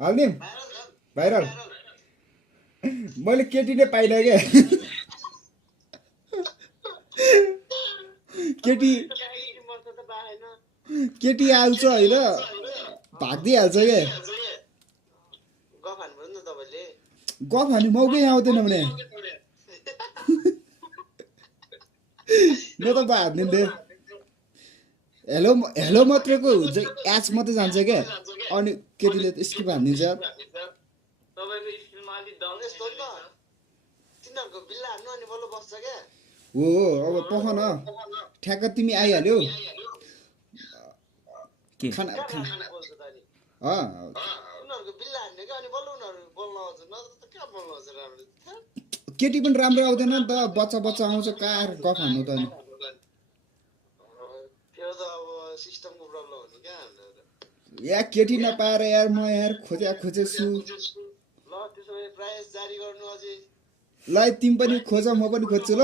हाल्ने भाइरल मैले केटी नै पाइनँ क्या केटी आउँछ होइन भाग्दिहाल्छ क्या गफ हान्ने मौकै आउँदैन भने म त हान्दिन्थेँ हेलो हेलो मात्रैको हुन्छ एच मात्रै जान्छ क्या अनि केटीले त स्किप हानिदिन्छ हो अब पख न ठ्याक्क तिमी आइहाल्यौ खाना केटी पनि राम्रो आउँदैन नि त बच्चा बच्चा आउँछ कार गफ हान्नु त अनि या केटी नपाएर यार म यार खोजेछु ल तिमी पनि खोज म पनि खोज्छु ल